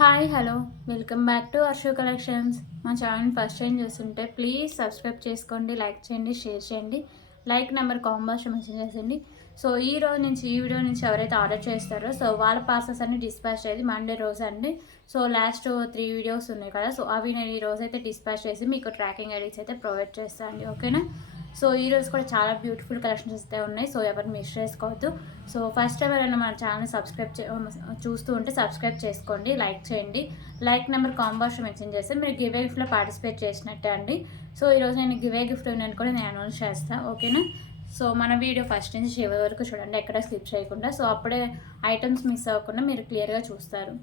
Hi hello welcome back to Varshu collections. మా channel first time చూస్తుంటే please subscribe చేసుకోండి, like చేయండి, షేర్ చేయండి. లైక్ నెంబర్ కాంబోషన్ మెన్షన్ చేయండి. సో ఈ రోజు నుంచి ఈ వీడియో నుంచి ఎవరైతే ఆర్డర్ చేస్తారో సో వాళ్ళ పార్సల్స్ అన్ని డిస్పాచ్ అయ్యేది మండే రోజు అండి. సో లాస్ట్ 3 వీడియోస్ ఉన్నాయి కదా, సో అవి నేను ఈ రోజు అయితే డిస్పాచ్ చేసి మీకు ట్రాకింగ్ ఐడీస్ అయితే ప్రొవైడ్ చేస్తాను అండి. ఓకేనా. సో ఈరోజు కూడా చాలా బ్యూటిఫుల్ కలెక్షన్స్ అయితే ఉన్నాయి. సో ఎవరిని మిస్ చేసుకోవద్దు. సో ఫస్ట్ టైం ఎవరైనా మన ఛానల్ చూస్తూ ఉంటే సబ్స్క్రైబ్ చేసుకోండి, లైక్ చేయండి. లైక్ నెంబర్ కాంబోషన్ మెన్షన్ చేస్తే మీరు గివే గిఫ్ట్లో పార్టిసిపేట్ చేసినట్టే అండి. సో ఈరోజు నేను గివే గిఫ్ట్ నేను కూడా నేను అనౌన్స్ చేస్తాను. ఓకేనా. సో మన వీడియో ఫస్ట్ నుంచి చివరి వరకు చూడండి, ఎక్కడ స్కిప్ చేయకుండా. సో అప్పుడే ఐటమ్స్ మిస్ అవ్వకుండా మీరు క్లియర్గా చూస్తారు.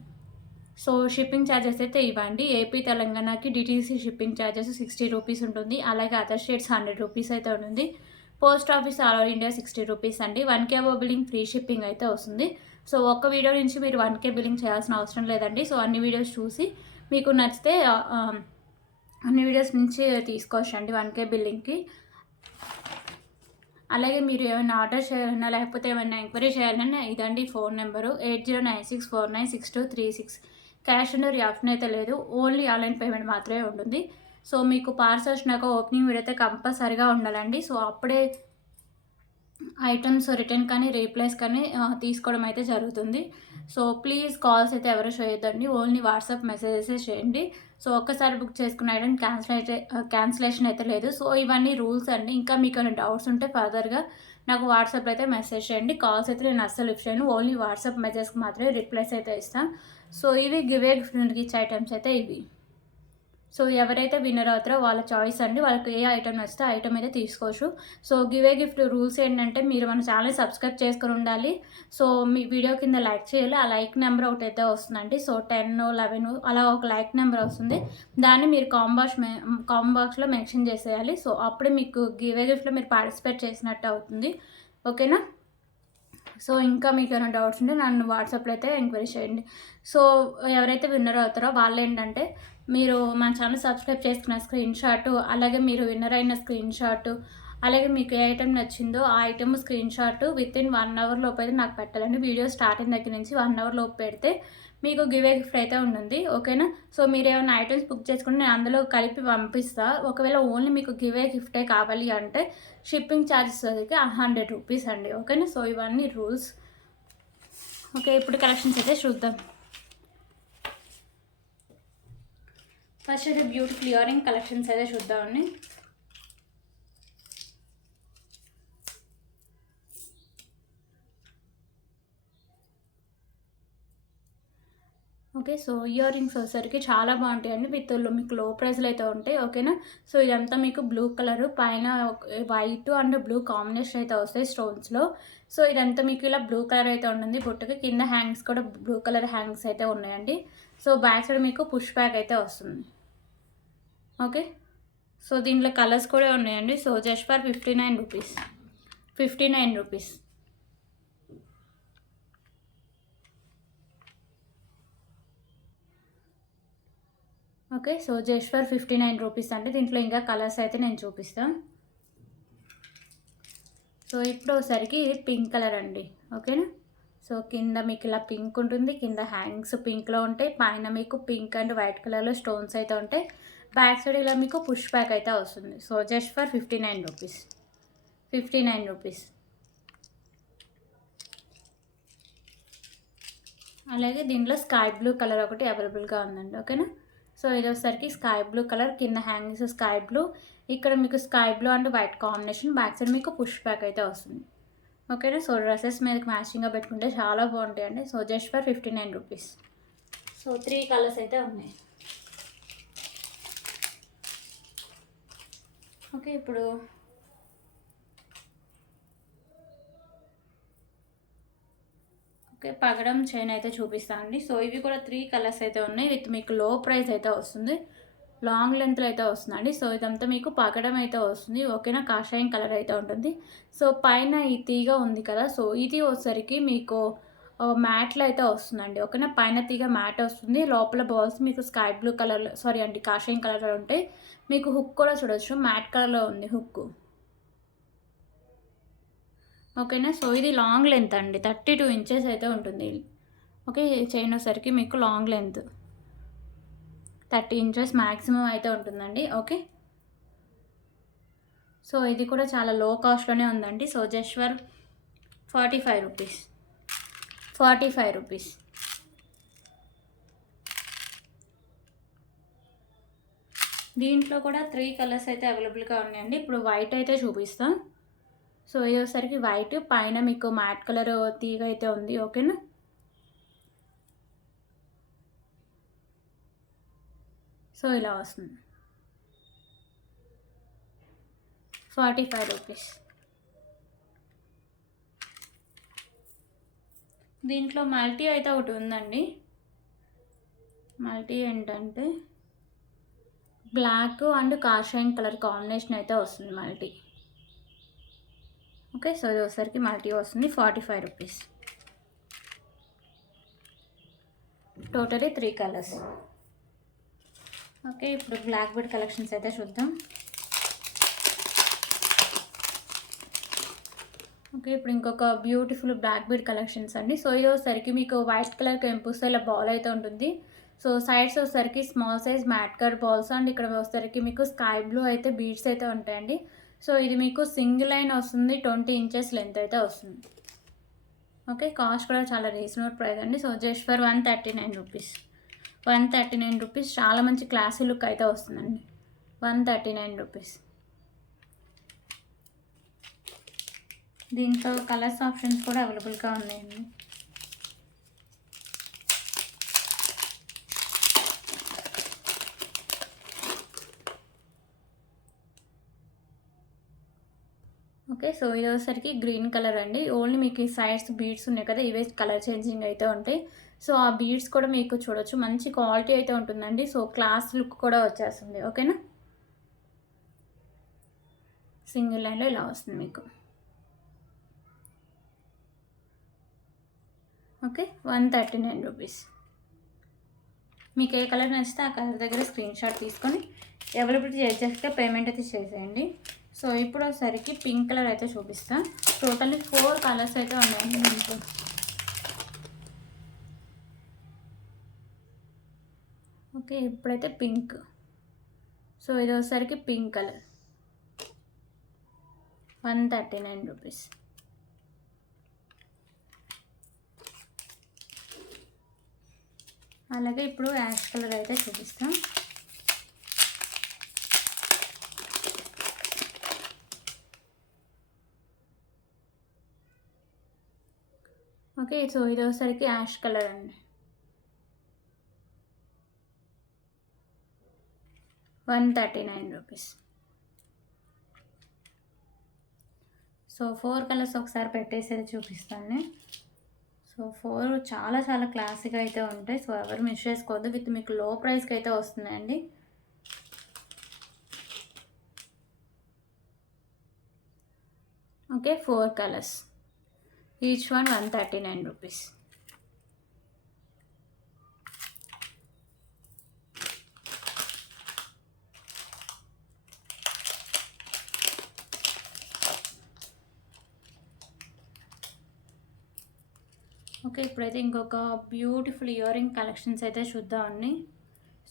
సో షిప్పింగ్ ఛార్జెస్ అయితే ఇవ్వండి. ఏపీ తెలంగాణకి డిటీసీ షిప్పింగ్ ఛార్జెస్ 60 రూపీస్ ఉంటుంది. అలాగే అదర్ స్టేట్స్ 100 రూపీస్ అయితే ఉంటుంది. Post office all over India 60 rupees అండి. 1K బిల్లింగ్ ఫ్రీ షిప్పింగ్ అయితే వస్తుంది. సో ఒక్క వీడియో నుంచి మీరు 1K బిల్లింగ్ చేయాల్సిన అవసరం లేదండి. సో అన్ని వీడియోస్ చూసి మీకు నచ్చితే అన్ని వీడియోస్ నుంచి తీసుకోవచ్చండి 1K బిల్లింగ్కి. అలాగే మీరు ఏమైనా ఆర్డర్ చేయాలన్నా లేకపోతే ఏమైనా ఎంక్వైరీ చేయాలన్నా ఇదండి phone number 8096496236. Cash on delivery option అయితే లేదు, ఓన్లీ ఆన్లైన్ పేమెంట్ మాత్రమే ఉంటుంది. సో మీకు పార్సల్ వచ్చినాక ఓపెనింగ్ వీడియో అయితే కంపల్సరీగా ఉండాలండి. సో అప్పుడే ఐటమ్స్ రిటర్న్ కానీ రీప్లేస్ కానీ తీసుకోవడం అయితే జరుగుతుంది. సో ప్లీజ్ కాల్స్ అయితే ఎవరు చేయొద్దండి, ఓన్లీ వాట్సాప్ మెసేజెస్ చేయండి. సో ఒక్కసారి బుక్ చేసుకున్న ఐటమ్ క్యాన్సిలేషన్ అయితే లేదు. సో ఇవన్నీ రూల్స్ అండి. ఇంకా మీకు ఏమైనా డౌట్స్ ఉంటే ఫర్దర్గా నాకు వాట్సాప్లో అయితే మెసేజ్ చేయండి. కాల్స్ అయితే నేను అస్సలు లిఫ్ట్ చేయను, ఓన్లీ వాట్సాప్ మెసేజ్కి మాత్రమే రిప్లైస్ అయితే ఇస్తాను. సో ఇవి గివే గిఫ్ట్ ఇచ్చే ఐటమ్స్ అయితే ఇవి. సో ఎవరైతే విన్నర్ అవుతారో వాళ్ళ చాయిస్ అండి, వాళ్ళకి ఏ ఐటమ్ నచ్చితే ఆ ఐటమ్ అయితే తీసుకోవచ్చు. సో గివే గిఫ్ట్ రూల్స్ ఏంటంటే మీరు మన ఛానల్ సబ్స్క్రైబ్ చేసుకొని ఉండాలి. సో మీ వీడియో కింద లైక్ చేయాలి. ఆ లైక్ నెంబర్ ఒకటి అయితే వస్తుందండి. సో 10, 11 అలా ఒక లైక్ నెంబర్ వస్తుంది. దాన్ని మీరు కాంబాక్స్లో మెన్షన్ చేసేయాలి. సో అప్పుడే మీకు గివే గిఫ్ట్లో మీరు పార్టిసిపేట్ చేసినట్టు అవుతుంది. ఓకేనా. సో ఇంకా మీకు ఏమైనా డౌట్స్ ఉంటే నన్ను వాట్సాప్లో అయితే ఎంక్వైరీ చేయండి. సో ఎవరైతే విన్నర్ అవుతారో వాళ్ళు ఏంటంటే మీరు మన ఛానల్ సబ్స్క్రైబ్ చేసుకున్న స్క్రీన్ షాట్, అలాగే మీరు విన్నర్ అయిన స్క్రీన్ షాట్, అలాగే మీకు ఏ ఐటెం నచ్చిందో ఆ item screenshot within 1 hour లోపు అయితే నాకు పెట్టాలండి. వీడియో స్టార్టింగ్ దగ్గర నుంచి 1 అవర్ లోపు పెడితే మీకు గివే గిఫ్ట్ అయితే ఉంటుంది. ఓకేనా. సో మీరు ఏమైనా ఐటమ్స్ బుక్ చేసుకుంటే నేను అందులో కలిపి పంపిస్తాను. ఒకవేళ ఓన్లీ మీకు గివే గిఫ్టే కావాలి అంటే షిప్పింగ్ ఛార్జెస్ అయితే 100 రూపీస్ అండి. ఓకేనా. సో ఇవన్నీ రూల్స్. ఓకే, ఇప్పుడు కలెక్షన్స్ అయితే చూద్దాం. ఫస్ట్ అయితే బ్యూటిఫుల్ ఇయరింగ్ కలెక్షన్స్ అయితే చూద్దామండి. ఓకే, సో ఇయర్ రింగ్స్ వచ్చేసరికి చాలా బాగుంటాయండి. మీకు లో ప్రైస్లో అయితే ఉంటాయి. ఓకేనా. సో ఇదంతా మీకు బ్లూ కలర్ పైన వైట్ అండ్ బ్లూ కాంబినేషన్ అయితే వస్తాయి స్టోన్స్లో. సో ఇదంతా మీకు ఇలా బ్లూ కలర్ అయితే ఉంటుంది. బుట్టకి కింద హ్యాంగ్స్ కూడా బ్లూ కలర్ హ్యాంగ్స్ అయితే ఉన్నాయండి. సో బ్యాక్ సైడ్ మీకు పుష్ బ్యాక్ అయితే వస్తుంది. ఓకే. సో దీంట్లో కలర్స్ కూడా ఉన్నాయండి. So just for 59 rupees. 59 rupees. Okay, so just for 59 rupees అండి. దీంట్లో ఇంకా కలర్స్ అయితే నేను చూపిస్తాను. సో ఇప్పుడు ఒకసారికి పింక్ కలర్ అండి. ఓకేనా. సో కింద మీకు ఇలా పింక్ ఉంటుంది, కింద హ్యాంగ్స్ పింక్లో ఉంటాయి, పైన మీకు పింక్ అండ్ వైట్ కలర్లో స్టోన్స్ అయితే ఉంటాయి. బ్యాక్ సైడ్ ఇలా మీకు పుష్ బ్యాక్ అయితే వస్తుంది. So just for 59 rupees. 59 rupees. అలాగే దీంట్లో స్కై బ్లూ కలర్ ఒకటి అవైలబుల్గా ఉందండి. ఓకేనా. సో ఇది వచ్చేసరికి స్కై బ్లూ కలర్, కింద హ్యాంగింగ్స్ స్కై బ్లూ, ఇక్కడ మీకు sky blue and white combination, back side మీకు పుష్ బ్యాక్ అయితే వస్తుంది. ఓకేనా. సో డ్రెస్సెస్ మీదకి మ్యాచింగ్గా పెట్టుకుంటే చాలా బాగుంటాయండి. So just for 59 rupees. So 3 colours అయితే ఉన్నాయి. ఓకే, ఇప్పుడు ఓకే పగడం చైన్ అయితే చూపిస్తాను అండి. సో ఇవి కూడా 3 కలర్స్ అయితే ఉన్నాయి. విత్ మీకు లో ప్రైస్ అయితే వస్తుంది, లాంగ్ లెంత్లో అయితే వస్తుందండి. సో ఇదంతా మీకు పగడం అయితే వస్తుంది. ఓకేనా. కాషాయం కలర్ అయితే ఉంటుంది. సో పైన ఈ తీగ ఉంది కదా, సో ఇది వచ్చేసరికి మీకు మ్యాట్లో అయితే వస్తుందండి. ఓకేనా. పైన తీగ మ్యాట్ వస్తుంది, లోపల బాల్స్ మీకు స్కై బ్లూ కలర్లో కాషాయం కలర్లో ఉంటాయి. మీకు హుక్ కూడా చూడొచ్చు, మ్యాట్ కలర్లో ఉంది హుక్. ఓకేనా. సో ఇది లాంగ్ లెంత్ అండి, 32 ఇంచెస్ అయితే ఉంటుంది. ఓకే, చైన్ వచ్చేసరికి మీకు లాంగ్ లెంత్. 30 ఇంచెస్ మ్యాక్సిమం అయితే ఉంటుందండి. ఓకే. సో ఇది కూడా చాలా లో కాస్ట్లోనే ఉందండి. So just for 45 rupees. 45 rupees. దీంట్లో కూడా 3 కలర్స్ అయితే అవైలబుల్గా ఉన్నాయండి. ఇప్పుడు వైట్ అయితే చూపిస్తాం. సో ఇది వచ్చేసరికి వైట్, పైన మీకు మ్యాట్ కలర్ తీగ అయితే ఉంది. ఓకేనా. సో ఇలా వస్తుంది. 45 రూపీస్. దీంట్లో మల్టీ అయితే ఒకటి ఉందండి. మల్టీ ఏంటంటే బ్లాక్ అండ్ కాషాయం కలర్ కాంబినేషన్ అయితే వస్తుంది మల్టీ. ఓకే. సో ఇది వచ్చేసరికి మల్టీ వస్తుంది. 45 రూపీస్. Totally 3 colours. ఓకే. ఇప్పుడు బ్లాక్ బీడ్ కలెక్షన్స్ అయితే చూద్దాం. ఓకే. ఇప్పుడు ఇంకొక బ్యూటిఫుల్ బ్లాక్ బీడ్ కలెక్షన్స్ అండి. సో ఇది వచ్చేసరికి మీకు వైట్ కలర్ కెంపుస్తో ఇలా బాల్ అయితే ఉంటుంది. సో సైడ్స్ వచ్చేసరికి small size matte colour balls and ఇక్కడ వచ్చేసరికి మీకు స్కై బ్లూ అయితే బీడ్స్ అయితే ఉంటాయండి. సో ఇది మీకు సింగిల్ లైన్ వస్తుంది. 20 ఇంచెస్ లెంత్ అయితే వస్తుంది. ఓకే. కాస్ట్ కూడా చాలా రీజనబుల్ ప్రైస్ అండి. So just for 139 rupees. 139 rupees. చాలా మంచి క్లాసీ లుక్ అయితే వస్తుందండి. 139 రూపీస్. దీంట్లో కలర్స్ ఆప్షన్స్ కూడా అవైలబుల్గా ఉన్నాయండి. ఓకే. సో ఇది వచ్చేసరికి గ్రీన్ కలర్ అండి. ఓన్లీ మీకు ఈ సైడ్స్ బీడ్స్ ఉన్నాయి కదా, ఇవే కలర్ చేంజింగ్ అయితే ఉంటాయి. సో ఆ బీడ్స్ కూడా మీకు చూడొచ్చు, మంచి క్వాలిటీ అయితే ఉంటుందండి. సో క్లాస్ లుక్ కూడా వచ్చేస్తుంది. ఓకేనా. సింగిల్ లైన్లో ఇలా వస్తుంది మీకు. ఓకే. 139 రూపీస్. మీకు ఏ కలర్ నచ్చితే ఆ కలర్ దగ్గర స్క్రీన్ షాట్ తీసుకొని అవైలబిలిటీ చేసేస్తే పేమెంట్ అయితే చేసేయండి. సో ఇప్పుడు వచ్చేసరికి పింక్ కలర్ అయితే చూపిస్తాను. టోటల్లీ 4 కలర్స్ అయితే ఉన్నాయండి దీంట్లో. ఓకే. ఇప్పుడైతే పింక్. సో ఇది వచ్చేసరికి పింక్ కలర్. 139 రూపీస్. అలాగే ఇప్పుడు యాష్ కలర్ అయితే చూపిస్తాం. ఓకే. సో ఇది వచ్చేసరికి యాష్ కలర్ అండి. 139 రూపీస్. సో 4 కలర్స్ ఒకసారి పెట్టేసేది చూపిస్తాను. సో 4 చాలా చాలా క్లాసిక్గా అయితే ఉంటాయి. సో ఎవరు మిస్ చేసుకోవద్దు. విత్ మీకు లో ప్రైస్కి అయితే వస్తున్నాయండి. Okay. 4 colours. Each one 139 rupees. Okay. ఇప్పుడైతే ఇంకొక బ్యూటిఫుల్ ఇయర్ రింగ్ కలెక్షన్స్ అయితే చూద్దామండి.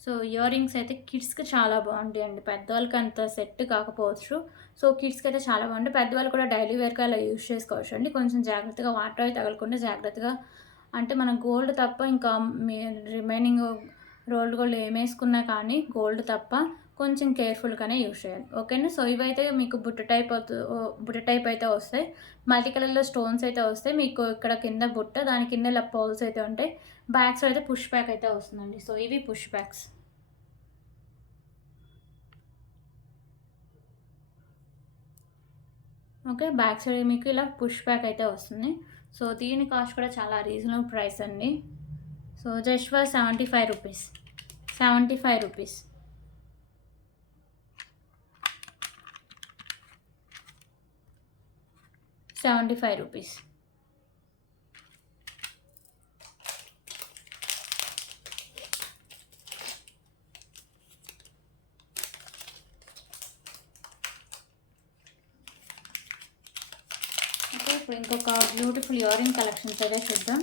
సో ఇయర్ రింగ్స్ అయితే కిడ్స్కి చాలా బాగుంటాయి అండి. పెద్దవాళ్ళకి అంత సెట్ కాకపోవచ్చు. సో కిడ్స్కి అయితే చాలా బాగుంటాయి. పెద్దవాళ్ళు కూడా డైలీ వేర్గా అలా యూజ్ చేసుకోవచ్చు అండి. కొంచెం జాగ్రత్తగా వాటర్ అవి తగలకుండా జాగ్రత్తగా, అంటే మనం గోల్డ్ తప్ప ఇంకా రిమైనింగ్ రోల్డ్ గోల్డ్ ఏం వేసుకున్నా కానీ గోల్డ్ తప్ప కొంచెం కేర్ఫుల్గానే యూజ్ చేయాలి. ఓకేనా. సో ఇవైతే మీకు బుట్ట టైప్ అయితే వస్తాయి. మల్టీ కలర్లో స్టోన్స్ అయితే వస్తాయి. మీకు ఇక్కడ కింద బుట్ట, దాని కింద ఇలా పౌల్స్ అయితే ఉంటాయి. బ్యాగ్స్ అయితే పుష్ బ్యాక్ అయితే వస్తుందండి. సో ఇవి push bags. Okay. Back side మీకు ఇలా పుష్ బ్యాక్ అయితే వస్తుంది. సో దీని కాస్ట్ కూడా చాలా రీజనబుల్ ప్రైస్ అండి. So just for 75 rupees. 75 rupees. Rupees. Okay. ఇప్పుడు ఇంకొక బ్యూటిఫుల్ ఇయర్ రింగ్ కలెక్షన్స్ అయితే చూద్దాం.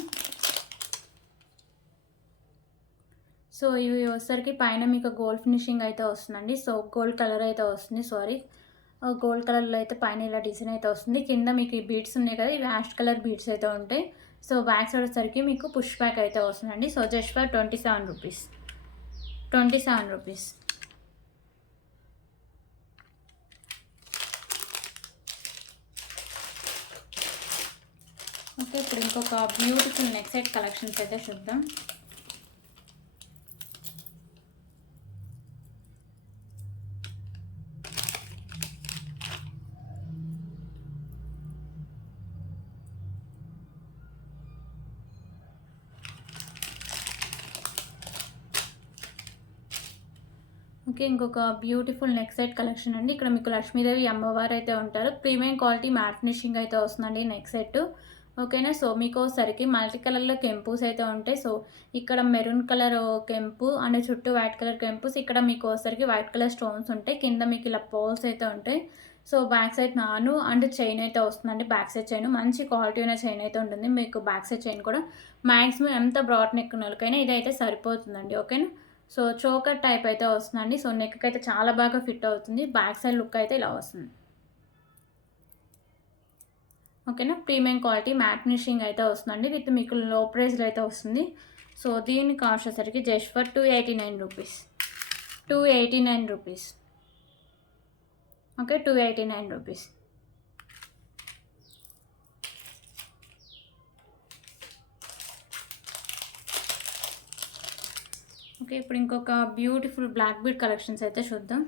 సో ఇవి వచ్చేసరికి పైన మీకు గోల్డ్ ఫినిషింగ్ అయితే వస్తుందండి. సో గోల్డ్ కలర్ అయితే వస్తుంది. సారీ, గోల్డ్ కలర్‌లో అయితే పైన ఇలా డిజైన్ అయితే వస్తుంది. కింద మీకు ఈ బీడ్స్ ఉన్నాయి కదా! ఇవి యాష్ కలర్ బీడ్స్ అయితే ఉంటాయి. సో బ్యాక్ సైడ్ వచ్చేసరికి మీకు పుష్ బ్యాక్ అయితే వస్తుందండి. So just for 27 rupees. 27 rupees. Okay. ఇప్పుడు ఇంకొక బ్యూటిఫుల్ నెక్ సెట్ కలెక్షన్స్ అయితే చూద్దాం. ఓకే. ఇంకొక బ్యూటిఫుల్ నెక్ సెట్ కలెక్షన్ అండి. ఇక్కడ మీకు లక్ష్మీదేవి అమ్మవారు అయితే ఉంటారు. ప్రీమియం క్వాలిటీ మ్యాట్ ఫినిషింగ్ అయితే వస్తుందండి నెక్ సెట్. ఓకేనా. సో మీకోసరికి మల్టీ కలర్‌లో కెంపుస్ అయితే ఉంటాయి. సో ఇక్కడ మెరూన్ కలర్ కెంపు అండ్ చుట్టూ వైట్ కలర్ కెంపుస్. ఇక్కడ మీకోసరికి వైట్ కలర్ స్టోన్స్ ఉంటాయి. కింద మీకు ఇలా పోల్స్ అయితే ఉంటాయి. సో బ్యాక్ సైడ్ నాను అండ్ చైన్ అయితే వస్తుందండి. బ్యాక్ సైడ్ చైన్ మంచి క్వాలిటీ ఉన్న చైన్ అయితే ఉంటుంది. మీకు బ్యాక్ సైడ్ చైన్ కూడా మాక్సిమం ఎంత బ్రాడ్ నెక్ ఉన్నోళ్ళకైనా ఇదైతే సరిపోతుందండి. ఓకేనా. సో చోకర్ టైప్ అయితే వస్తుందండి. సో నెక్‌కి అయితే చాలా బాగా ఫిట్ అవుతుంది. బ్యాక్ సైడ్ లుక్ అయితే ఇలా వస్తుంది. ఓకేనా. ప్రీమియం క్వాలిటీ మ్యాట్ ఫినిషింగ్ అయితే వస్తుందండి. విత్ మీకు లో ప్రైస్‌లో అయితే వస్తుంది. సో దీని కాస్ట్ వచ్చేసరికి just for 289 rupees. 289 rupees. Okay. 289 rupees. Okay. ఇప్పుడు ఇంకొక బ్యూటిఫుల్ బ్లాక్ బీడ్ కలెక్షన్స్ అయితే చూద్దాం.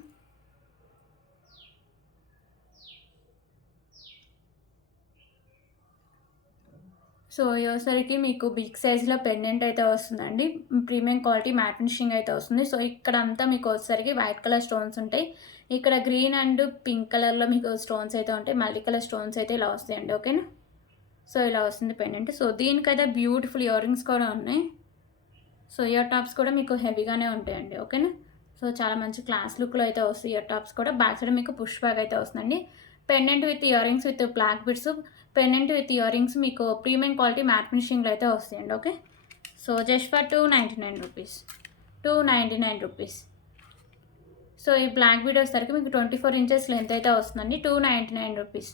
సో ఇవసరికి మీకు బిగ్ సైజ్‌లో పెండెంట్ అయితే వస్తుందండి. ప్రీమియం క్వాలిటీ మ్యాట్ ఫినిషింగ్ అయితే వస్తుంది. సో ఇక్కడంతా మీకు వచ్చేసరికి వైట్ కలర్ స్టోన్స్ ఉంటాయి. ఇక్కడ గ్రీన్ అండ్ పింక్ కలర్‌లో మీకు స్టోన్స్ అయితే ఉంటాయి. మల్టీ కలర్ స్టోన్స్ అయితే ఇలా వస్తాయండి. ఓకేనా. సో ఇలా వస్తుంది పెండెంట్. సో దీనికైతే బ్యూటిఫుల్ ఇయర్ రింగ్స్ కూడా ఉన్నాయి. సో ఇయర్ టాప్స్ కూడా మీకు హెవీగానే ఉంటాయండి. ఓకేనా. సో చాలా మంచి క్లాస్ లుక్‌లో అయితే వస్తాయి ఇయర్ టాప్స్ కూడా. బ్యాక్ సైడ్ మీకు పుష్ బ్యాక్ అయితే వస్తుందండి. Pendant with earrings with black beads. Pendant with earrings మీకు ప్రీమియం క్వాలిటీ మ్యాట్ ఫినిషింగ్‌లో అయితే వస్తాయండి. Okay. So just for 299 rupees. 299 rupees. So ఈ బ్లాక్ బీడ్ వచ్చేసరికి మీకు 24 ఇంచెస్ లెంత్ అయితే వస్తుందండి. 299 రూపీస్.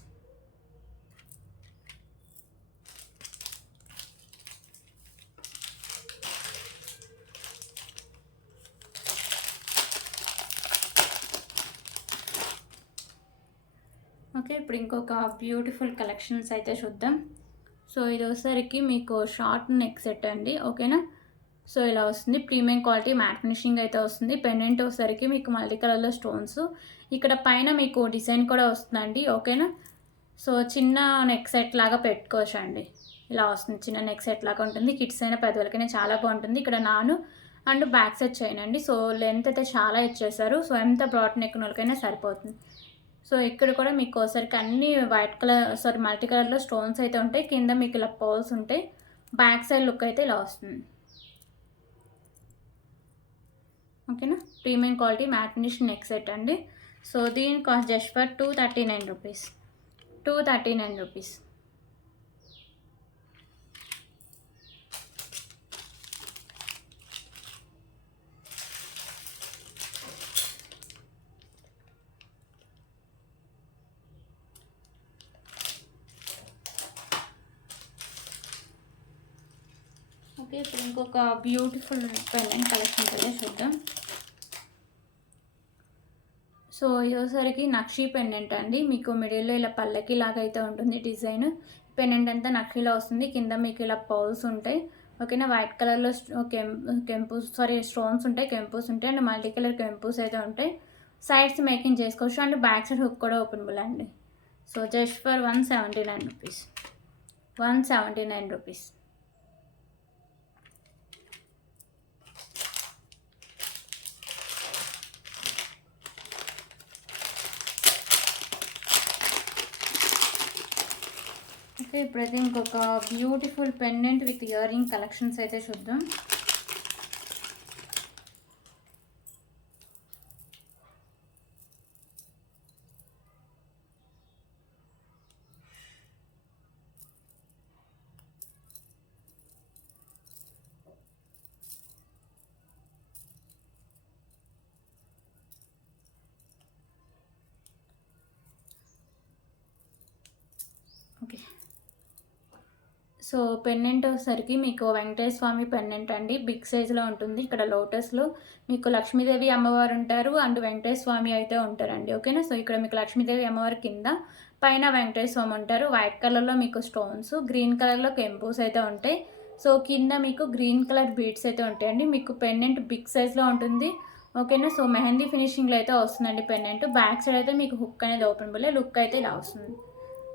ఓకే. ఇప్పుడు ఇంకొక బ్యూటిఫుల్ కలెక్షన్స్ అయితే చూద్దాం. సో ఇది వచ్చేసరికి మీకు షార్ట్ నెక్ సెట్ అండి. ఓకేనా. సో ఇలా వస్తుంది. ప్రీమియం క్వాలిటీ మ్యాట్ ఫినిషింగ్ అయితే వస్తుంది. పెండెంట్ వచ్చేసరికి మీకు మల్టీ కలర్‌లో స్టోన్స్. ఇక్కడ పైన మీకు డిజైన్ కూడా వస్తుందండి. ఓకేనా. సో చిన్న నెక్ సెట్ లాగా పెట్టుకోవచ్చండి. ఇలా వస్తుంది. చిన్న నెక్ సెట్ లాగా ఉంటుంది. కిడ్స్ అయినా పెద్దవాళ్ళకైనా చాలా బాగుంటుంది. ఇక్కడ నాను అండ్ బ్యాక్ సైడ్ చైన్ అండి. సో లెంత్ అయితే చాలా ఇచ్చేసారు. సో ఎంత బ్రాడ్ నెక్ ఉన్నోళ్ళకైనా సరిపోతుంది. సో ఇక్కడ కూడా మీకు ఒకసారికి అన్ని వైట్ కలర్ మల్టీ కలర్‌లో స్టోన్స్ అయితే ఉంటాయి. కింద మీకు ఇలా పర్ల్స్ ఉంటాయి. బ్యాక్ సైడ్ లుక్ అయితే ఇలా వస్తుంది. ఓకేనా. Premium quality mat finish neck set అండి. సో దీని cost just for 239 rupees. 239 rupees. Okay. ఇప్పుడు ఇంకొక బ్యూటిఫుల్ పెండెంట్ కలెక్షన్ అయితే చూద్దాం. సో ఇదోసరికి నక్షి పెండెంట్ అండి. మీకు మిడిల్‌లో ఇలా పల్లకి లాగా అయితే ఉంటుంది డిజైన్. పెండెంట్ అంతా నక్షిలో వస్తుంది. కింద మీకు ఇలా పర్ల్స్ ఉంటాయి. ఓకేనా. వైట్ కలర్‌లో స్టోన్స్ ఉంటాయి. కెంపుస్ ఉంటాయి. అండ్ మల్టీ కలర్ కెంపుస్ అయితే ఉంటాయి. సైడ్స్ మేకింగ్ చేసుకోవచ్చు. అండ్ బ్యాక్ సైడ్ హుక్ కూడా ఓపెనబుల్ అండి. So just for 179 rupees. 179 rupees. Okay. ఇప్పుడైతే ఇంకొక beautiful pendant with ear ring collections అయితే చూద్దాం. సో పెండెంట్ వచ్చేసరికి మీకు వెంకటేశ్వర స్వామి పెండెంట్ అండి. బిగ్ సైజులో ఉంటుంది. ఇక్కడ లోటస్‌లో మీకు లక్ష్మీదేవి అమ్మవారు ఉంటారు అండ్ వెంకటేశ్వర స్వామి అయితే ఉంటారండి. ఓకేనా. సో ఇక్కడ మీకు లక్ష్మీదేవి అమ్మవారి కింద, పైన వెంకటేశ్వర స్వామి ఉంటారు. వైట్ కలర్‌లో మీకు స్టోన్స్, గ్రీన్ కలర్‌లో కెంపుస్ అయితే ఉంటాయి. సో కింద మీకు గ్రీన్ కలర్ బీడ్స్ అయితే ఉంటాయండి. మీకు పెండెంట్ బిగ్ సైజ్లో ఉంటుంది. ఓకేనా. సో మెహందీ ఫినిషింగ్లో అయితే వస్తుందండి పెండెంట్. బ్యాక్ సైడ్ అయితే మీకు హుక్ అనేది ఓపెన్ బుల్లే, లుక్ అయితే ఇలా వస్తుంది.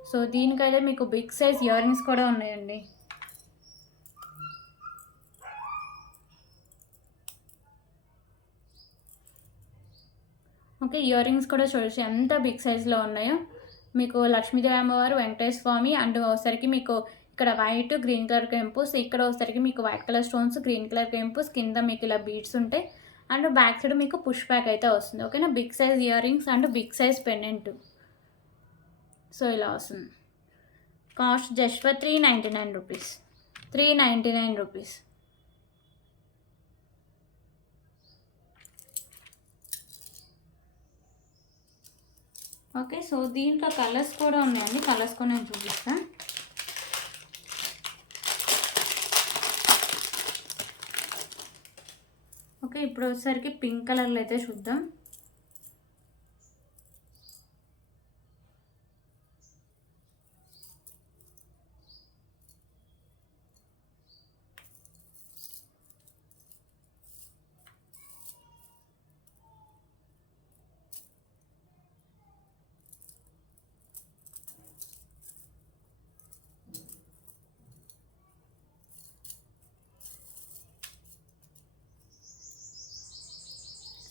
సో దీనికైతే మీకు బిగ్ సైజ్ ఇయర్ రింగ్స్ కూడా ఉన్నాయండి. ఓకే, ఇయర్ రింగ్స్ కూడా చూడొచ్చు ఎంత బిగ్ సైజ్లో ఉన్నాయో. మీకు లక్ష్మీదేవి అమ్మవారు, వెంకటేశ్వర స్వామి అండ్ ఒకసారికి మీకు ఇక్కడ వైట్ గ్రీన్ కలర్ కెంపుస్, ఇక్కడ ఒకసారికి మీకు white colour stones, green colour కెంపుస్, కింద మీకు ఇలా బీడ్స్ ఉంటాయి అండ్ బ్యాక్ సైడ్ మీకు పుష్ బ్యాక్ అయితే వస్తుంది. ఓకేనా. Big size earrings and big size pendant. So ఇలా వస్తుంది. Cost just for 399 rupees. 399 rupees. Okay, so దీంట్లో కలర్స్ కూడా ఉన్నాయండి. కలర్స్ కూడా నేను చూపిస్తాను. ఓకే, ఇప్పుడు వచ్చేసరికి పింక్ కలర్లో అయితే చూద్దాం.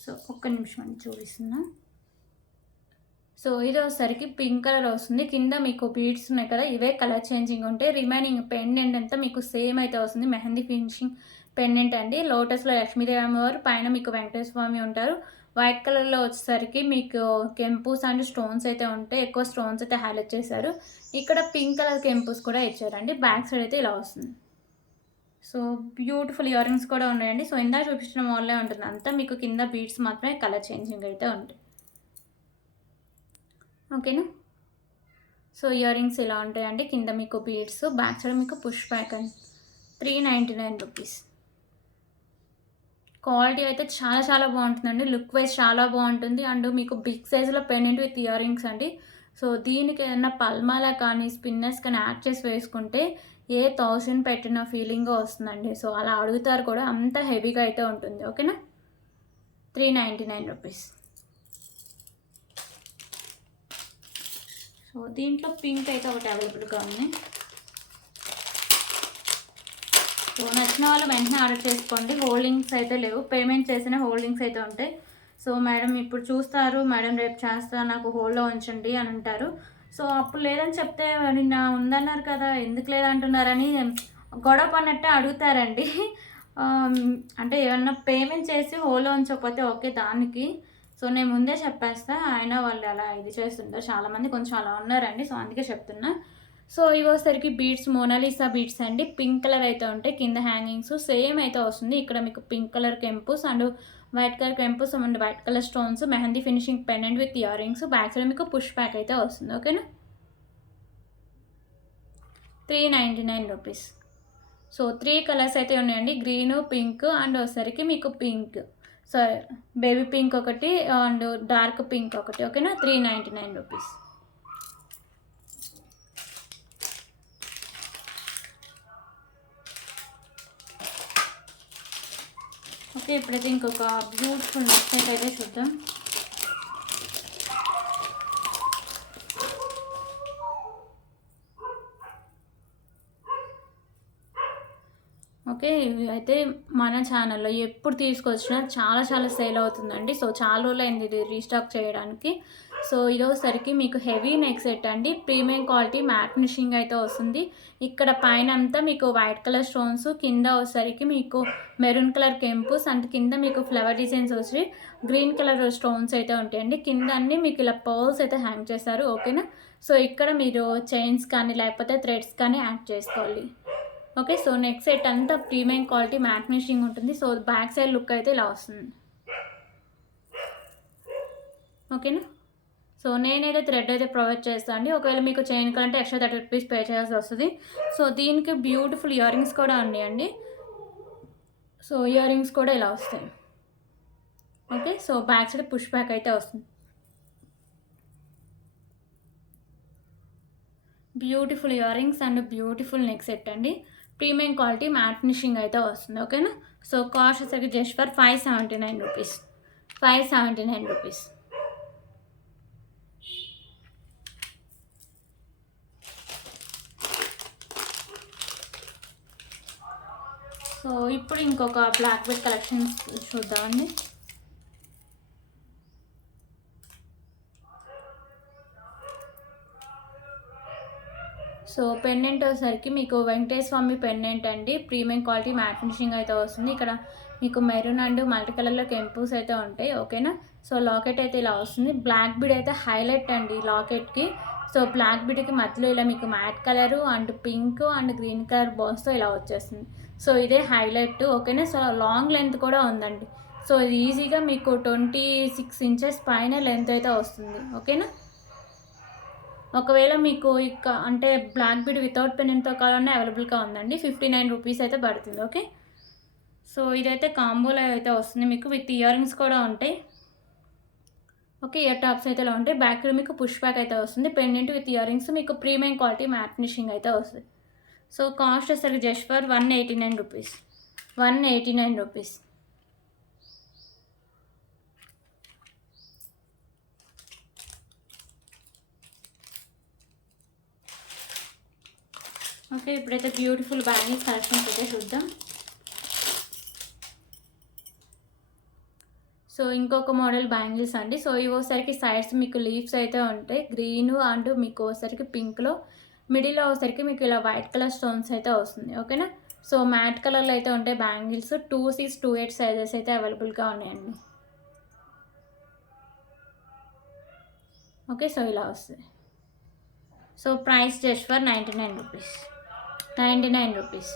సో ఒక్క నిమిషం అని చూపిస్తున్నా. సో ఇది వచ్చేసరికి పింక్ కలర్ వస్తుంది. కింద మీకు బీడ్స్ ఉన్నాయి కదా, ఇవే కలర్ చేంజింగ్ ఉంటాయి. రిమైనింగ్ పెండెంట్ అంతా మీకు సేమ్ అయితే వస్తుంది. మెహందీ ఫినిషింగ్ పెండెంట్ అండి. లోటస్లో లక్ష్మీదేవి అమ్మవారు, పైన మీకు వెంకటేశ్వర స్వామి ఉంటారు. వైట్ కలర్లో వచ్చేసరికి మీకు కెంపుస్ అండ్ స్టోన్స్ అయితే ఉంటాయి. ఎక్కువ స్టోన్స్ అయితే హైలైట్ చేశారు. ఇక్కడ పింక్ కలర్ కెంపుస్ కూడా ఇచ్చారండి. బ్యాక్ సైడ్ అయితే ఇలా వస్తుంది. సో బ్యూటిఫుల్ ఇయర్ రింగ్స్ కూడా ఉన్నాయండి. సో ఇందాక చూపించిన మోడలే ఉంటుంది అంతా. మీకు కింద బీడ్స్ మాత్రమే కలర్ చేంజింగ్ అయితే ఉంటాయి. ఓకేనా. సో ఇయర్ రింగ్స్ ఇలా ఉంటాయండి. కింద మీకు బీడ్స్, బ్యాక్ సైడ్ మీకు పుష్ బ్యాక్ అండి. 399 రూపీస్. క్వాలిటీ అయితే చాలా చాలా బాగుంటుందండి. లుక్ వైజ్ చాలా బాగుంటుంది అండ్ మీకు బిగ్ సైజులో పెండెంట్ విత్ ఇయర్ రింగ్స్ అండి. సో దీనికి ఏదైనా పల్మాల కానీ స్పిన్నర్స్ కానీ యాడ్ చేసి వేసుకుంటే 1000 పెట్టిన ఫీలింగ్ వస్తుందండి. సో అలా అడుగుతారు కూడా, అంత హెవీగా అయితే ఉంటుంది. ఓకేనా. 399 రూపీస్. సో దీంట్లో పింక్ అయితే ఒకటి అవైలబుల్గా ఉంది. సో నచ్చిన వాళ్ళు వెంటనే ఆర్డర్ చేసుకోండి. హోల్డింగ్స్ అయితే లేవు. పేమెంట్ చేసిన హోల్డింగ్స్ అయితే ఉంటాయి. సో మేడం ఇప్పుడు చూస్తారు, మేడం రేపు చేస్తా, నాకు హోల్డ్లో ఉంచండి అని అంటారు. సో అప్పుడు లేదని చెప్తే నిన్న ఉందన్నారు కదా, ఎందుకు లేదంటున్నారని గొడవ పడినట్టే అడుగుతారండి. అంటే ఏమన్నా పేమెంట్ చేసి హోల్డ్లో ఉంచకపోతే ఓకే దానికి. సో నేను ముందే చెప్పేస్తా. అయినా వాళ్ళు అలా ఇది చేస్తుంటారు చాలామంది, కొంచెం అలా ఉన్నారండి. సో అందుకే చెప్తున్నా. సో ఇవి వచ్చేసరికి బీడ్స్, మోనాలిసా బీడ్స్ అండి. పింక్ కలర్ అయితే ఉంటాయి. కింద హ్యాంగింగ్స్ సేమ్ అయితే వస్తుంది. ఇక్కడ మీకు పింక్ కలర్ కెంపుస్ అండ్ వైట్ కలర్ కెంపుస్ and white colour stones, mehndi finishing pendant with earrings. Back side మీకు పుష్ బ్యాక్ అయితే వస్తుంది. ఓకేనా. 399 రూపీస్. సో 3 కలర్స్ అయితే ఉన్నాయండి. గ్రీను, పింక్ అండ్ వచ్చేసరికి మీకు పింక్, సో బేబీ పింక్ ఒకటి అండ్ డార్క్ పింక్ ఒకటి. ఓకేనా. 399 రూపీస్. ఓకే, ఇప్పుడైతే ఇంకొక బ్యూటిఫుల్ నెక్ సెట్ అయితే చూద్దాం. ఓకే, ఇవి అయితే మన ఛానల్లో ఎప్పుడు తీసుకొచ్చినా చాలా చాలా సేల్ అవుతుందండి. సో చాలా రోజులు అయింది ఇది రీస్టాక్ చేయడానికి. సో ఇదోసరికి మీకు హెవీ నెక్ సెట్ అండి. ప్రీమియం క్వాలిటీ మ్యాట్ ఫినిషింగ్ అయితే వస్తుంది. ఇక్కడ పైన అంతా మీకు వైట్ కలర్ స్టోన్స్, కింద వచ్చేసరికి మీకు మెరూన్ కలర్ కెంపుస్ అండ్ కింద మీకు ఫ్లవర్ డిజైన్స్ వచ్చి గ్రీన్ కలర్ స్టోన్స్ అయితే ఉంటాయండి. కింద అన్నీ మీకు ఇలా పర్ల్స్ అయితే హ్యాంగ్ చేస్తారు. ఓకేనా. సో ఇక్కడ మీరు చైన్స్ కానీ లేకపోతే థ్రెడ్స్ కానీ యాడ్ చేసుకోవాలి. ఓకే, సో నెక్ సెట్ అంతా ప్రీమియం క్వాలిటీ మ్యాట్ ఫినిషింగ్ ఉంటుంది. సో బ్యాక్ సైడ్ లుక్ అయితే ఇలా వస్తుంది. ఓకేనా. సో సో నేనైతే థ్రెడ్ అయితే ప్రొవైడ్ చేస్తాను అండి. ఒకవేళ మీకు చైన్ కావాలంటే ఎక్స్ట్రా 30 రూపీస్ పే చేయాల్సి వస్తుంది. సో దీనికి బ్యూటిఫుల్ ఇయర్ రింగ్స్ కూడా ఉన్నాయండి. సో ఇయర్ రింగ్స్ కూడా ఇలా వస్తాయి. Okay, so back side push back అయితే వస్తుంది. Beautiful earrings and beautiful neck set అండి. ప్రీమియం క్వాలిటీ మ్యాట్ ఫినిషింగ్ అయితే వస్తుంది. ఓకేనా. సో కాస్ట్ వచ్చేసరికి just for 579 rupees. 579 rupees. So ఇప్పుడు ఇంకొక బ్లాక్ బెడ్ కలెక్షన్ చూద్దామండి. సో పెండెంట్ వచ్చేసరికి మీకు వెంకటేశ్వర స్వామి పెండెంట్ అండి. ప్రీమియం క్వాలిటీ మ్యాట్ ఫినిషింగ్ అయితే వస్తుంది. ఇక్కడ మీకు మెరూన్ అండ్ మల్టీ కలర్లో కెంపుస్ అయితే ఉంటాయి. ఓకేనా. సో లాకెట్ అయితే ఇలా వస్తుంది. బ్లాక్ బీడ్ అయితే హైలైట్ అండి లాకెట్కి. సో బ్లాక్ బీడ్కి మధ్యలో ఇలా మీకు matt colour and pink and green colour బాల్స్తో ఇలా వచ్చేస్తుంది. సో ఇదే హైలైట్. ఓకేనా. సో లాంగ్ లెంత్ కూడా ఉందండి. సో ఇది ఈజీగా మీకు 26 ఇంచెస్ పైన లెంత్ అయితే వస్తుంది. ఓకేనా. ఒకవేళ మీకు అంటే బ్లాక్ బీడ్ వితౌట్ పెండెంట్తో కావాలన్నా అవైలబుల్గా ఉందండి. 59 రూపీస్ అయితే పడుతుంది. ఓకే, సో ఇదైతే కాంబోలో అయితే వస్తుంది. మీకు విత్ ఇయర్ రింగ్స్ కూడా ఉంటాయి. ఓకే, ఇయర్ టాప్స్ అయితే ఇలా ఉంటాయి. బ్యాక్ మీకు పుష్ బ్యాక్ అయితే వస్తుంది. పెండెంట్ విత్ ఇయర్ రింగ్స్ మీకు ప్రీమియం క్వాలిటీ మ్యాట్ ఫినిషింగ్ అయితే వస్తుంది. సో కాస్ట్ వచ్చేసరికి just for 189 rupees. 189 rupees. Okay, ఇప్పుడైతే బ్యూటిఫుల్ బ్యాంగిల్స్ కలెక్షన్స్ అయితే చూద్దాం. సో ఇంకొక మోడల్ బ్యాంగిల్స్ అండి. సో ఇవి ఒకసారికి సైడ్స్ మీకు లీవ్స్ అయితే ఉంటాయి. గ్రీన్ అండ్ మీకు ఒకసారికి పింక్లో, మిడిల్లో ఒకసారికి మీకు ఇలా వైట్ కలర్ స్టోన్స్ అయితే వస్తుంది. ఓకేనా. సో మ్యాట్ కలర్లో అయితే ఉంటాయి బ్యాంగిల్స్. 2 6 2 8 సైజెస్ అయితే అవైలబుల్గా ఉన్నాయండి. ఓకే, సో ఇలా వస్తుంది. So price just for 99 rupees. 99 rupees.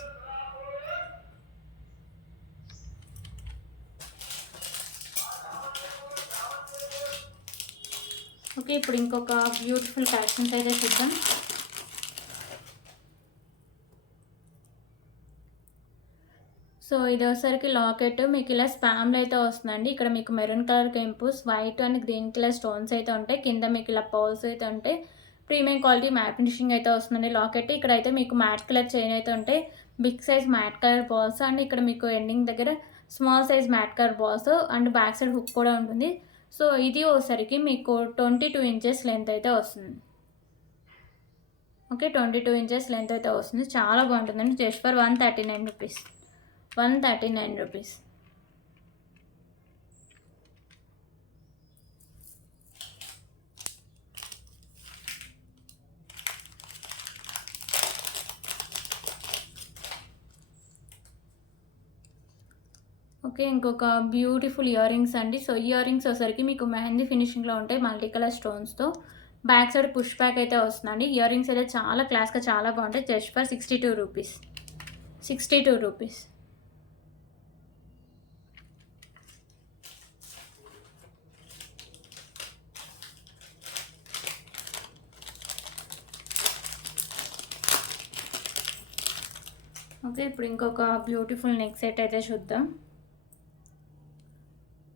Okay, ఇప్పుడు ఇంకొక బ్యూటిఫుల్ కలెక్షన్స్ అయితే చూద్దాం. సో ఇది వచ్చేసరికి లాకెట్ మీకు ఇలా స్పామ్లో అయితే వస్తుందండి. ఇక్కడ మీకు మెరూన్ కలర్ కెంపుస్, white and green colour stones అయితే ఉంటాయి. కింద మీకు ఇలా పర్ల్స్ అయితే ఉంటాయి. ప్రీమియం క్వాలిటీ మ్యాట్ ఫినిషింగ్ అయితే వస్తుందండి లాకెట్. ఇక్కడ అయితే మీకు మ్యాట్ కలర్ చైన్ అయితే ఉంటాయి. Big size matte colour balls and ఇక్కడ మీకు ఎండింగ్ దగ్గర small size matte colour balls and back side hook కూడా ఉంటుంది. సో ఇది ఒకసారికి మీకు 22 ఇంచెస్ లెంత్ అయితే వస్తుంది. ఓకే, 22 ఇంచెస్ లెంత్ అయితే వస్తుంది. చాలా బాగుంటుందండి. Just for 139 rupees. 139 rupees. Okay, ఇంకొక బ్యూటిఫుల్ ఇయర్ రింగ్స్ అండి. సో ఇయర్ రింగ్స్ వచ్చేసరికి మీకు మెహందీ ఫినిషింగ్లో ఉంటాయి మల్టీ కలర్ స్టోన్స్తో. బ్యాక్ సైడ్ పుష్ బ్యాక్ అయితే వస్తుందండి. ఇయర్ రింగ్స్ అయితే చాలా క్లాస్గా చాలా బాగుంటాయి. Just for 62 rupees. 62 rupees. Okay, ఇప్పుడు ఇంకొక బ్యూటిఫుల్ నెక్ సెట్ అయితే చూద్దాం.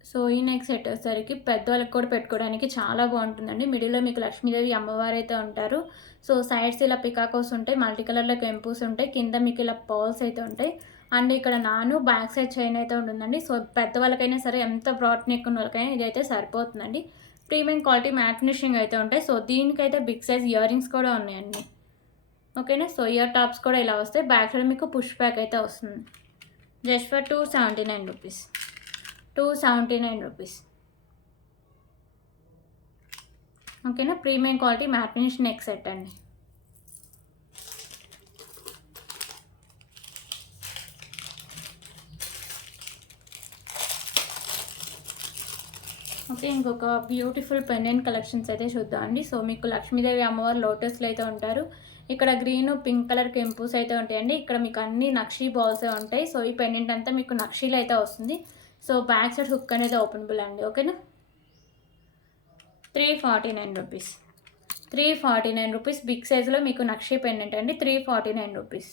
సో ఈ నెక్ సెట్ వచ్చేసరికి పెద్దవాళ్ళకి కూడా పెట్టుకోవడానికి చాలా బాగుంటుందండి. మిడిల్లో మీకు లక్ష్మీదేవి అమ్మవారు అయితే ఉంటారు. సో సైడ్స్ ఇలా పికాకోస్ ఉంటాయి, మల్టీ కలర్లో కెంపుస్ ఉంటాయి, కింద మీకు ఇలా పర్ల్స్ అయితే ఉంటాయి అండ్ ఇక్కడ బ్యాక్ సైడ్ చైన్ అయితే ఉంటుందండి. సో పెద్దవాళ్ళకైనా సరే ఎంత బ్రాడ్ నెక్ ఉన్న వాళ్ళకైనా ఇదైతే సరిపోతుందండి. ప్రీమియం క్వాలిటీ మ్యాట్ ఫినిషింగ్ అయితే ఉంటాయి. సో దీనికైతే బిగ్ సైజ్ ఇయర్ రింగ్స్ కూడా ఉన్నాయండి. ఓకేనా. సో ఇయర్ టాప్స్ కూడా ఇలా వస్తాయి. బ్యాక్ సైడ్ మీకు పుష్ బ్యాక్ అయితే వస్తుంది. Just for 279 rupees. 279 రూపీస్. ఓకేనా. Premium quality mat finish neck set అండి. ఓకే, ఇంకొక బ్యూటిఫుల్ పెండెంట్ కలెక్షన్స్ అయితే చూద్దాం అండి. సో మీకు లక్ష్మీదేవి అమ్మవారు లోటస్లో అయితే ఉంటారు. ఇక్కడ గ్రీన్ పింక్ కలర్ కెంపుస్ అయితే ఉంటాయండి. ఇక్కడ మీకు అన్ని నక్షీ బాల్స్ ఉంటాయి. సో ఈ పెండెంట్ అంతా మీకు నక్షీలు అయితే వస్తుంది. సో బ్యాక్ సైడ్ హుక్ అనేది ఓపెనబుల్ అండి. ఓకేనా. 349 రూపీస్. 349 రూపీస్ బిగ్ సైజులో మీకు నక్షి పెండెంట్ అండి. 349 రూపీస్.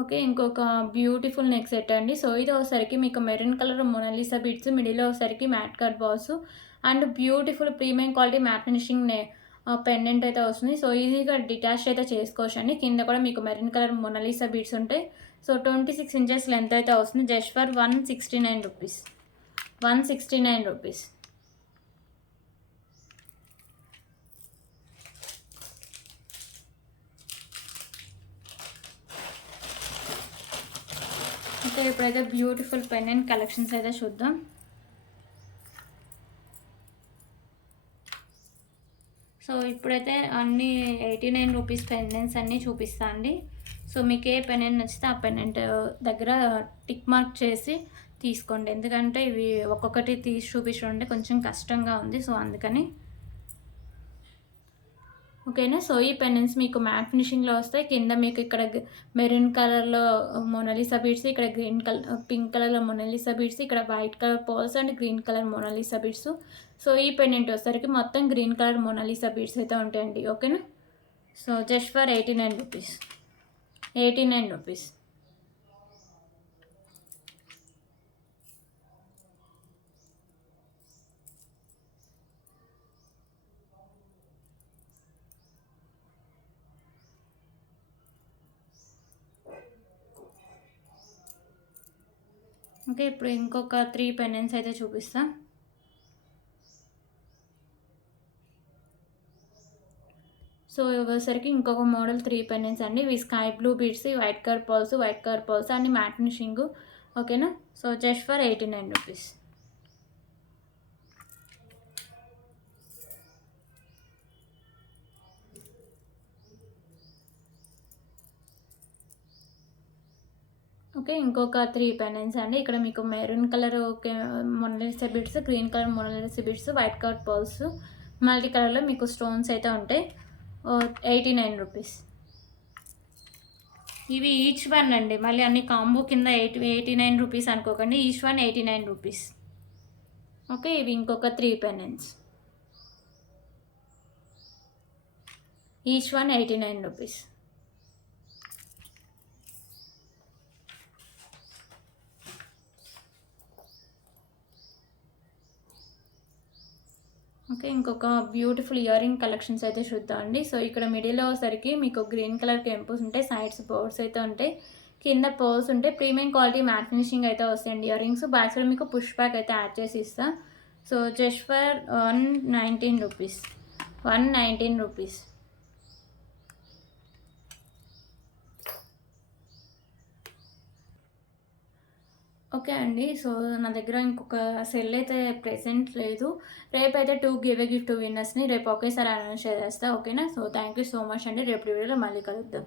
ఓకే. ఇంకొక బ్యూటిఫుల్ నెక్ సెట్ అండి. సో ఇది వచ్చేసరికి మీకు మెరూన్ కలర్ మొనాలిసా బీడ్స్, మిడిల్‌లో వచ్చేసరికి matte cut balls and beautiful premium quality matte finishing pendant అయితే వస్తుంది. సో ఈజీగా డిటాచ్ అయితే చేసుకోవచ్చండి. కింద కూడా మీకు మెరూన్ కలర్ మొనాలిసా బీడ్స్ ఉంటాయి. సో 26 ఇంచెస్ లెంత్ అయితే వస్తుంది. Just for 169 rupees. 169 rupees. Okay. ఇప్పుడైతే బ్యూటిఫుల్ పెండెంట్ కలెక్షన్స్ అయితే చూద్దాం. సో ఇప్పుడైతే అన్నీ 89 రూపీస్ పెండెంట్స్ అన్నీ చూపిస్తా అండి. సో మీకు ఏ పెండెంట్ నచ్చితే ఆ పెండెంట్ దగ్గర టిక్ మార్క్ చేసి తీసుకోండి. ఎందుకంటే ఇవి ఒక్కొక్కటి తీసి చూపించడం అంటే కొంచెం కష్టంగా ఉంది. సో అందుకని ఓకేనా. సో ఈ పెండెంట్స్ మీకు మ్యాట్ ఫినిషింగ్లో వస్తాయి. కింద మీకు ఇక్కడ మెరూన్ కలర్లో మొనాలిసా బీడ్స్, ఇక్కడ పింక్ కలర్లో మొనాలిసా బీడ్స్, ఇక్కడ white colour pearls and green colour Mona Lisa beads. So ఈ పెండెంట్ వచ్చేసరికి మొత్తం గ్రీన్ కలర్ మొనాలిసా బీడ్స్ అయితే ఉంటాయండి. ఓకేనా. So just for 89 rupees. 89 rupees. Okay. ఇప్పుడు ఇంకొక 3 పెండెంట్స్ అయితే చూపిస్తా. సో ఇవ్వసరికి ఇంకొక మోడల్ 3 పెండెంట్స్ అండి. ఇవి sky blue beads, white colour pearls and matt finishing. ఓకేనా. So just for 89 rupees. Okay. ఇంకొక 3 పెండెంట్స్ అండి. ఇక్కడ మీకు maroon colour Mona Lisa beads, green colour Mona Lisa beads, white colour pearls, multi కలర్లో మీకు స్టోన్స్ అయితే ఉంటాయి. 89 రూపీస్. ఇవి ఈచ్ వన్ అండి. మళ్ళీ అన్ని కాంబో కింద 89 రూపీస్ అనుకోకండి. Each one 89 rupees. ఓకే. ఇవి ఇంకొక 3 pendants. Each one 89 rupees. Okay. ఇంకొక బ్యూటిఫుల్ ఇయర్ రింగ్ కలెక్షన్స్ అయితే చూద్దాం అండి. సో ఇక్కడ మిడిల్లో వచ్చేసరికి మీకు గ్రీన్ కలర్ కెంపుస్ ఉంటాయి, సైడ్స్ పర్ల్స్ అయితే ఉంటాయి, కింద పర్ల్స్ ఉంటాయి. ప్రీమియం క్వాలిటీ మ్యాట్ ఫినిషింగ్ అయితే వస్తాయండి ఇయర్ రింగ్స్. బ్యాక్ సైడ్ మీకు పుష్ బ్యాక్ అయితే యాడ్ చేసి ఇస్తా. So just for 119 rupees. 119 rupees. Okay అండి. సో నా దగ్గర ఇంకొక సెల్ అయితే ప్రెజెంట్ లేదు. రేపైతే 2 గిఫ్ట్ విన్నర్స్ని రేపు ఒకేసారి అనౌన్స్ చేసేస్తా. ఓకేనా. So thank you so much అండి. రేపు వీడియోలో మళ్ళీ కలుద్దాం.